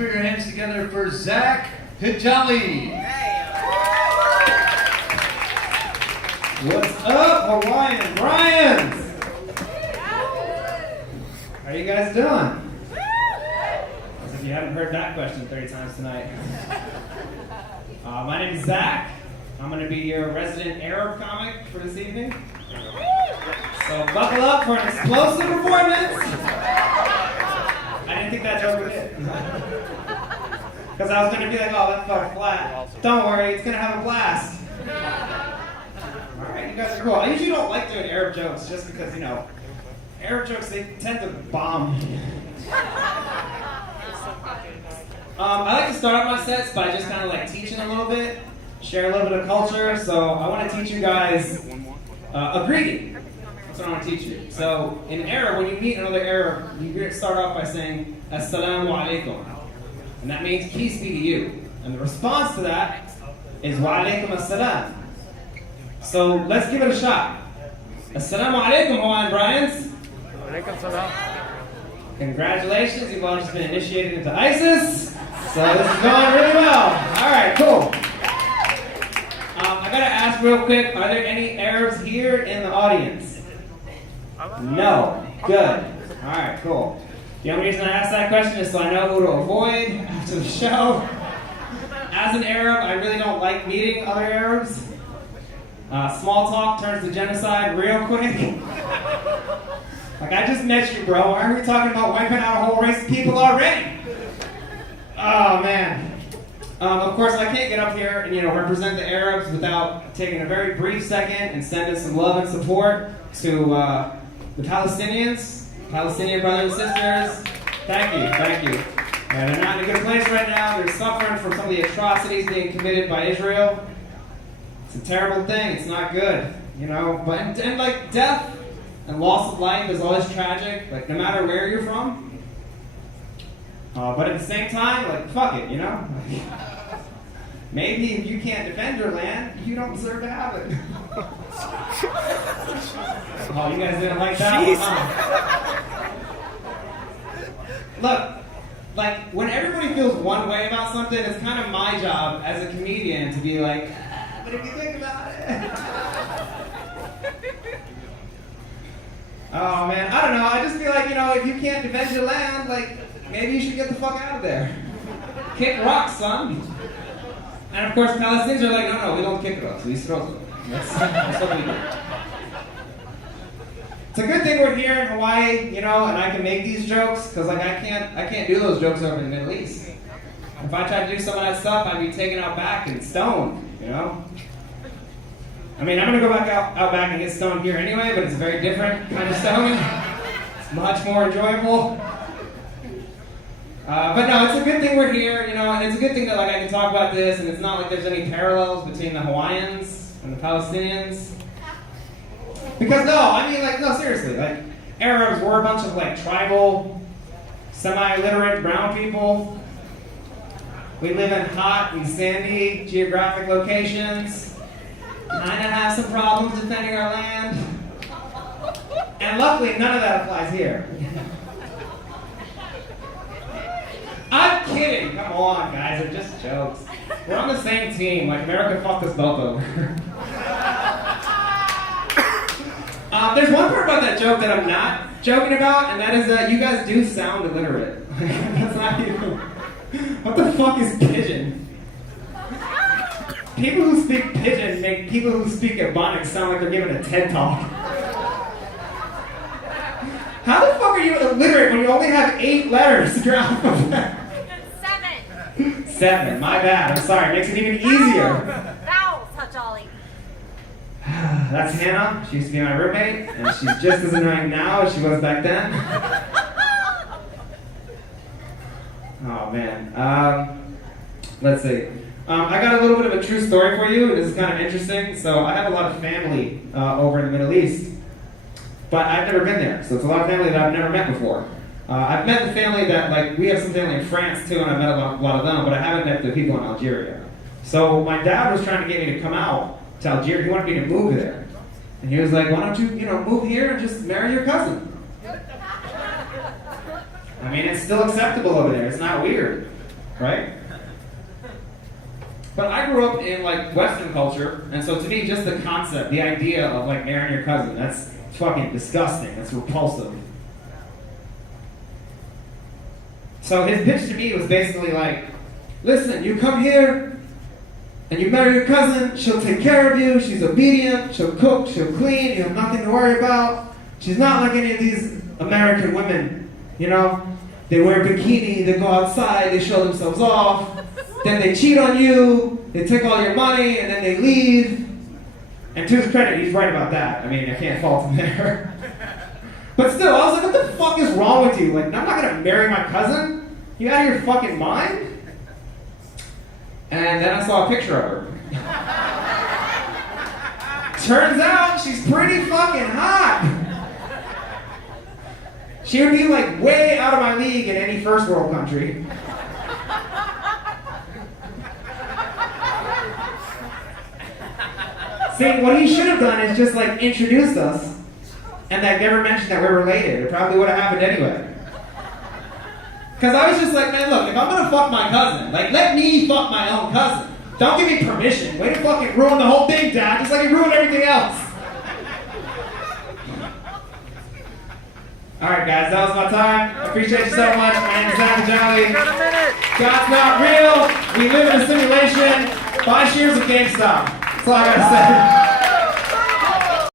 put your hands together for Zach Hijali. What's up, Hawaiian Brian? How are you guys doing? As if you haven't heard that question 30 times tonight. My name is Zach. I'm going to be your resident Arab comic for this evening. So buckle up for an explosive performance. I didn't think that joke would hit. Because I was going to be like, oh, that felt flat. Don't worry, it's going to have a blast. Alright, you guys are cool. I usually don't like doing Arab jokes just because, you know, Arab jokes, they tend to bomb. I like to start off my sets by just kind of like teaching a little bit, share a little bit of culture. So I want to teach you guys a greeting. That's what I want to teach you. So in Arab, when you meet another Arab, you start off by saying, Assalamu alaikum. And that means peace be to you. And the response to that is wa alaikum assalam. So let's give it a shot. Assalamu alaikum, Hawaiian Brians. Alaikum salam. Congratulations, you've all just been initiated into ISIS. So this is going really well. All right, cool. I gotta ask real quick, are there any Arabs here in the audience? No. Good. All right, cool. The only reason I asked that question is so I know who to avoid after the show. As an Arab, I really don't like meeting other Arabs. Small talk turns to genocide real quick. Like, I just met you, bro. Why are we talking about wiping out a whole race of people already? Oh, man. Of course, I can't get up here and, represent the Arabs without taking a very brief second and sending some love and support to the Palestinians, Palestinian brothers and sisters. Thank you. They're not in a good place right now. They're suffering from some of the atrocities being committed by Israel. It's a terrible thing. It's not good, But and like death and loss of life is always tragic. Like no matter where you're from. But at the same time, like fuck it, Maybe if you can't defend your land, you don't deserve to have it. Oh, you guys didn't like that one, huh? Look, like when everybody feels one way about something, it's kind of my job as a comedian to be like, but if you think about it. Oh man, I don't know. I just feel like, if you can't defend your land, like maybe you should get the fuck out of there. Kick rocks, son. And of course, Palestinians are like, no, we don't kick rocks. We throw them. That's what we do. It's a good thing we're here in Hawaii, and I can make these jokes because, like, I can't do those jokes over in the Middle East. If I tried to do some of that stuff, I'd be taken out back and stoned, I mean, I'm gonna go back out back and get stoned here anyway, but it's a very different kind of stone. It's much more enjoyable. But no, it's a good thing we're here, and it's a good thing that I can talk about this, and it's not like there's any parallels between the Hawaiians and the Palestinians. Because no, seriously, Arabs were a bunch of tribal, semi-illiterate brown people. We live in hot and sandy geographic locations. Kinda have some problems defending our land. And luckily, none of that applies here. I'm kidding. Come on, guys. They're just jokes. We're on the same team. America fucked us both over. There's one part about that joke that I'm not joking about, and that is that you guys do sound illiterate. That's not you. What the fuck is pidgin? People who speak pidgin make people who speak Ebonics sound like they're giving a TED Talk. How the fuck are you illiterate when you only have 8 letters in your alphabet? 7, my bad. I'm sorry. It makes it even easier. Vowels, Hajali. That's Hannah. She used to be my roommate, and she's just as annoying now as she was back then. Oh, man. Let's see. I got a little bit of a true story for you. This is kind of interesting. So I have a lot of family over in the Middle East, but I've never been there. So it's a lot of family that I've never met before. I've met the family that, we have some family in France too, and I've met a lot of them, but I haven't met the people in Algeria. So my dad was trying to get me to come out to Algeria. He wanted me to move there. And he was like, why don't you, move here and just marry your cousin? I mean, it's still acceptable over there. It's not weird. right? But I grew up in like Western culture, and so to me, just the concept, the idea of like marrying your cousin, that's fucking disgusting. That's repulsive. So his pitch to me was basically like, listen, you come here and you marry your cousin, she'll take care of you, she's obedient, she'll cook, she'll clean, you have nothing to worry about. She's not like any of these American women, you know? They wear bikini, they go outside, they show themselves off, then they cheat on you, they take all your money, and then they leave. And to his credit, he's right about that. I mean, I can't fault him there. But still, I was like, what the fuck is wrong with you? Like, I'm not gonna marry my cousin? You out of your fucking mind? And then I saw a picture of her. Turns out she's pretty fucking hot. She would be like way out of my league in any first world country. See, what he should have done is just like introduced us and like never mentioned that we're related. It probably would have happened anyway. Because I was just like, man, look, if I'm gonna fuck my cousin, like let me fuck my own cousin. Don't give me permission. Way to fucking ruin the whole thing, Dad, just like you ruined everything else. Alright guys, that was my time. I appreciate you so much. My name is Zach Jolly. God's not real. We live in a simulation. Buy shares of GameStop. That's all I gotta say.